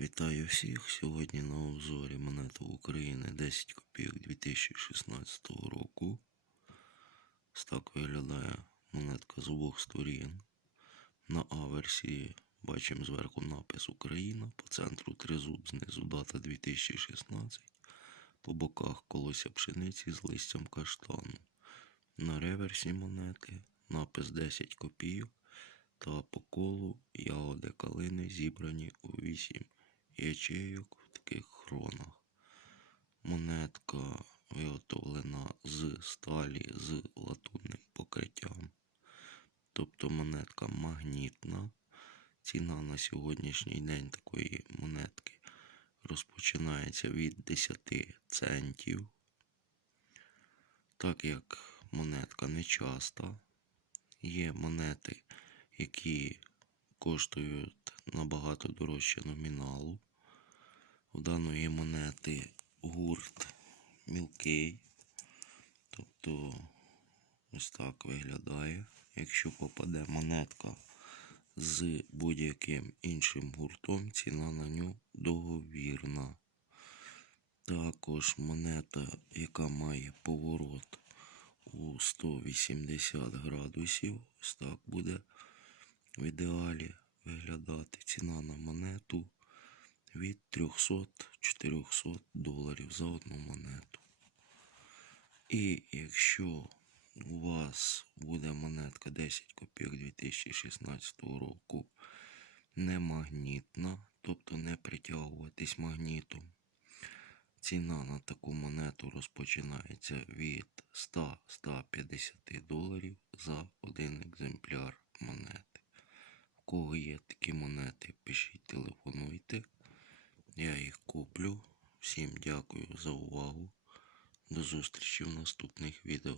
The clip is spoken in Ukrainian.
Вітаю всіх! Сьогодні на обзорі монета України 10 копійок 2016 року. Так виглядає монетка з обох сторін. На А-версії бачимо зверху напис Україна, по центру тризуб, знизу дата 2016, по боках колося пшениці з листям каштану. На реверсі монети напис 10 копійок та по колу ягоди калини зібрані у 8 ячейок в таких хронах. Монетка виготовлена з сталі з латунним покриттям. Тобто монетка магнітна. Ціна на сьогоднішній день такої монетки розпочинається від 10 центів. Так як монетка не часта, є монети, які коштують набагато дорожче номіналу. У даної монети гурт мілкий. Тобто ось так виглядає. Якщо попаде монетка з будь-яким іншим гуртом, ціна на нього договірна. Також монета, яка має поворот у 180 градусів, ось так буде в ідеалі виглядати ціна на монету від 300-400 доларів за одну монету. І якщо у вас буде монетка 10 копійок 2016 року не магнітна, тобто не притягуватись магнітом, ціна на таку монету розпочинається від 100-150 доларів за один екземпляр монети. У кого є такі монети, пишіть, телефонуйте. Я їх куплю. Всім дякую за увагу. До зустрічі в наступних відео.